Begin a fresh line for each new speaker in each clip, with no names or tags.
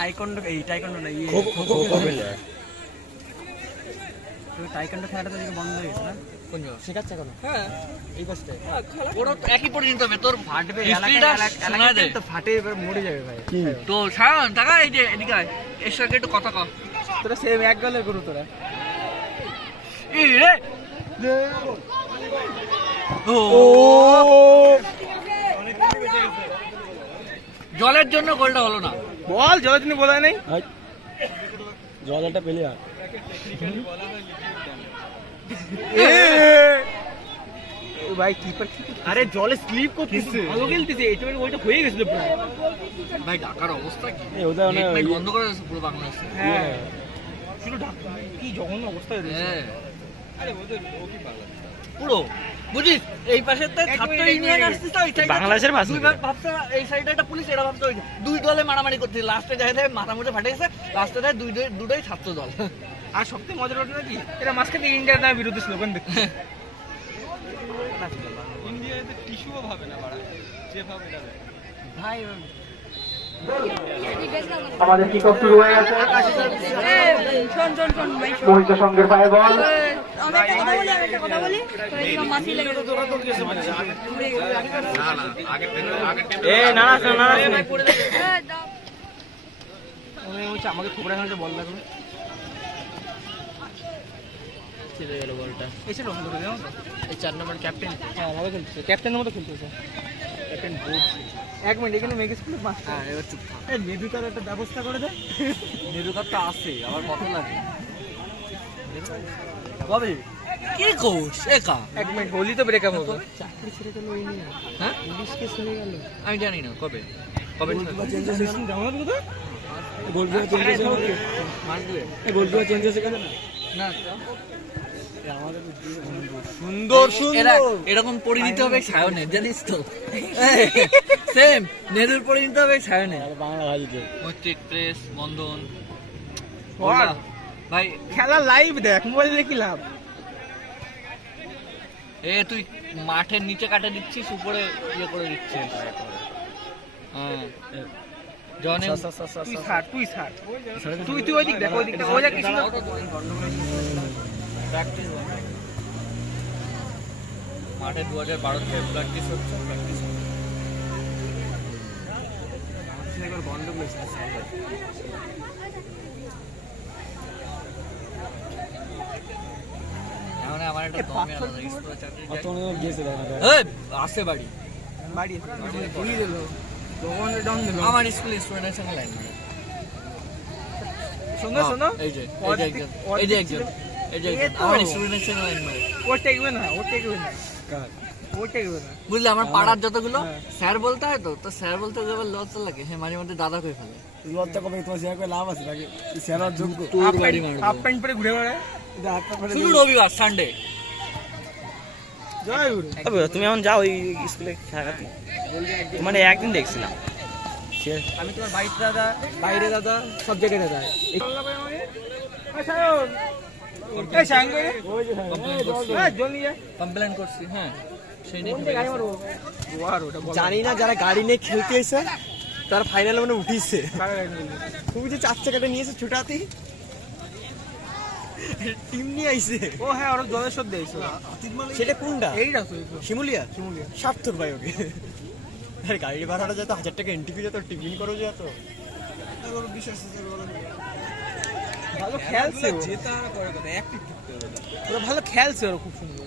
টাইকন্ড এই টাইকন্ড না ইয়ে তো খেলাটা তো বন্ধ হয়ে গেছে না?
কোন
শেখাচ্ছে এখন?
হ্যাঁ।
এই পাশটায়।
ওরা তো একই পড়ে নিতে হবে তোর
ফাটবে এলাকা এলাকা তো ফাটে এবার মরে যাবে ভাই।
তো টাকা এই যে এদিকে এর সঙ্গে একটু কথা কর
তোরা সেম এক গলে করু তোরা।
এই রে! জলের জন্য গোলটা হলো না।
বল জলের জন্য বলা নেই?
জল একটা প্লেয়ার
ও ভাই কিপার আরে জলে স্লিপ করতেছে ভালো খেলতেছে এটা মানে ওইটা হয়ে গেছিল প্রায়
ভাই ঢাকার অবস্থা কি?
ওদের অনেক ইয়ে-
বন্ধ করে পুরো বাংলাদেশে।
হ্যাঁ। শুধু ঢাকা কি জঘন্য অবস্থা হয়ে গেছে
হ্যাঁ। পুরো। বুঝিস? এই পাশে ছাত্র ইউনিয়ন আসছিস ওই
বাংলাদেশের ভাষা
দুই ভাগ ভাবছে এই সাইডে একটা পুলিশ এটা ভাবছে ওই দুই দলে মারামারি করছে। লাস্টে যায় দেয় মাথা মুঠে ফাটে গেছে লাস্টে দেয় দুই দুটোই ছাত্র দল।
আর সবথেকে মজার ঘটনা কি এটা মাঝখানে ইন্ডিয়ার নামে বিরুদ্ধে স্লোগান দেখতে ইন্ডিয়াতে টিস্যুও ভাবে না ভাই
আমাদের কিক অফ শুরু হয়ে গেছে। মোহিত সঙ্গের পায়ে বল।
আমাকে থোবড়া খেলতে বল লাগল
চলে গেল বলটা এই চার নম্বর ক্যাপ্টেন
হ্যাঁ ভালো খেলতেছে ক্যাপ্টেনের মতো খেলতেছে। ক্যাপ্টেন বোর্ড এক মিনিট এখানে মেঘ স্কুলের মাস্টার।
হ্যাঁ এবার চুপ থাক।
এই মেধুকার একটা ব্যবস্থা করে দেয়
নেরুকার তো আছে আবার কত লাগে? কবে? কি কোষ একা?
এক মিনিট হোলি তো ব্রেকআপ হবে। চাকরি ছেড়ে গেল ওই নিয়ে?
হ্যাঁ?
কেস হয়ে গেল।
আমি জানি না কবে? কবে
জামানত কোথায়
বলবি চেঞ্জ হয়েছে? বলবি চেঞ্জ হয়েছে কেন না।
না
সুন্দর।
এরকম হবে সায়নের জানিস তো? সেম নেদুর হবে সায়নের
বাংলা
মৈত্রিক প্রেস বন্ধন ভাই
খেলা লাইভ দেখ মোবাইল দেখি লাভ।
এ তুই মাঠের নিচে কাটে দিচ্ছিস উপরে ইয়ে করে দিচ্ছিস। হ্যাঁ। জনে
তুই ছাড় তুই ছাড় তুই তুই ওই দিক দেখ ওই দিক দেখ ওই দেখ। কিছু না।
প্র্যাকটিস মাঠে দু হাজার বারো থেকে প্র্যাকটিস হচ্ছে প্র্যাকটিস আমার একটা দমে আলাদা স্কুলে চাকরি আসে বাড়ি।
বাড়ি দিল দোকানে ডাউন দিল
আমার স্কুল স্টুডেন্টের সঙ্গে লাইন
শোনো শোনো।
এই যে এই যে একজন। এই যে একজন। এই যে
এ
একজন
তো।
আমার স্টুডেন্টের সঙ্গে লাইন মারে
ও টেকবে না ও টেকবে না।
কার?
ও টেকবে না।
বুঝলি আমার পাড়ার যতগুলো
হ্যাঁ।
স্যার বলতে হয় তো তো স্যার বলতে গেলে লজ্জা লাগে হ্যাঁ মাঝে মধ্যে দাদা করে ফেলে।
লজ্জা কবে তোমার শেয়ার করে লাভ আছে নাকি? শেয়ার আর যোগ্য?
হাফ প্যান্ট পরে ঘুরে বেড়ায়।
শুধু রবিবার সানডে
তুমি এখন যাও ওই স্কুলে খেলাতে মানে একদিন দেখছিলাম।
আমি তোমার বাইক দাদা বাইরে দাদা সব জায়গায় দাদা। এই হ্যাঁ জল নিয়ে
কমপ্লেন করছি হ্যাঁ। সেই নিয়ে
কোন গাড়ি মারবো ও আর ওটা বল।
জানি না যারা গাড়ি নিয়ে খেলতে এসে তার ফাইনাল মানে
নিয়ে
তুমি যে চার চাকাটা নিয়েছে ছুটাতে টিম নিয়ে আইছে।
ও হ্যাঁ ওরা জলের সব দিয়েছে
সেটা কোনটা?
এইটা
শিমুলিয়া?
শিমুলিয়া।
সার্থক ভাই ওকে। আরে গাড়ি ভাড়াটা যেত হাজার টাকা এন্ট্রি ফি যেত টিফিন করো যেত।
ভালো খেলছে ও। ওরা ভালো খেলছে ওরা খুব সুন্দর।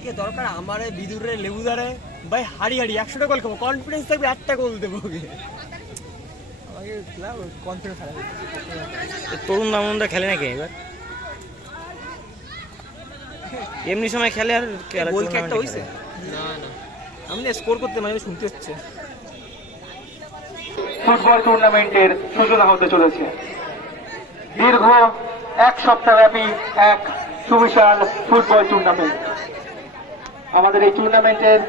কি দরকার আমার এই বিদুরের লেবুদারে? ভাই হাড়ি হাড়ি একশোটা গোল খাব। কনফিডেন্স থাকবে আটটা গোল দেবো ওকে।
আমাকে কনফিডেন্স হারাবে।
তরুণ দামনরা খেলে নাকি এবার? এমনি সময় খেলে আর
গোল কি একটা হইছে? না না। আমি না স্কোর করতে মানে শুনতে হচ্ছে।
ফুটবল টুর্নামেন্টের সূচনা হতে চলেছে। দীর্ঘ এক সপ্তাহ ব্যাপী এক সুবিশাল ফুটবল টুর্নামেন্ট। আমাদের এই টুর্নামেন্টের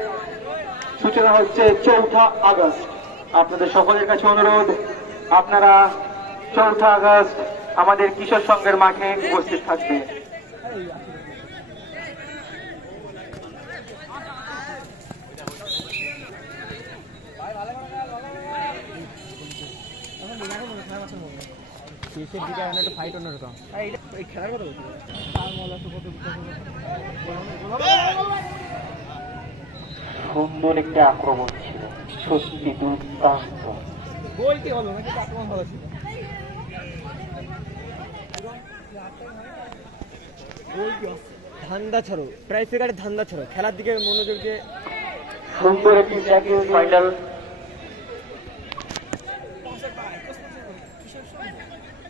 সূচনা হচ্ছে চৌঠা আগস্ট। আপনাদের সকলের কাছে অনুরোধ, আপনারা চৌঠা আগস্ট আমাদের কিশোর সংঘের মাঠে উপস্থিত থাকবে
শেষের দিকে এখন একটা ফাইট অন্যরকম
এই খেলার কথা বলছি
সুন্দর একটা আক্রমণ ছিল সত্যি দুর্দান্ত।
আক্রমণ ভালো ছিল
ধান্দা ছাড়ো প্রাইস ফিগারে ধান্দা ছাড়ো খেলার দিকে মনোযোগ দিয়ে
সুন্দর একটি সেকেন্ড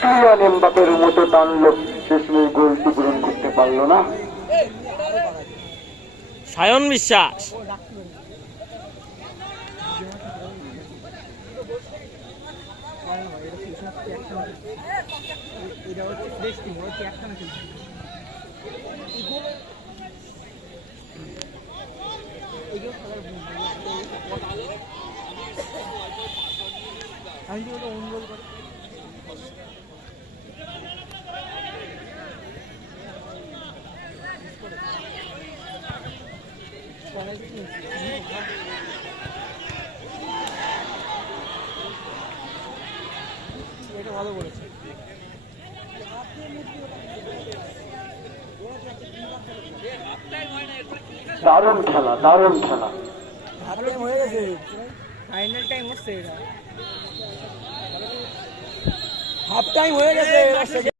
কিলিয়ান এমবাপের মতো তাণ্ডব শেষমেশ গোলটি পূরণ করতে পারল না।
সায়ন বিশ্বাস।
এটা হচ্ছে ফ্রেশ টিম ওরা খেলছে আমি কি ওটা অন গোল করে এটা ভালো বলেছে।
দারুণ খেলা দারুণ খেলা।
হয়ে গেছে। ফাইনাল টাইম হচ্ছে এটা। হাফ টাইম হয়ে গেছে।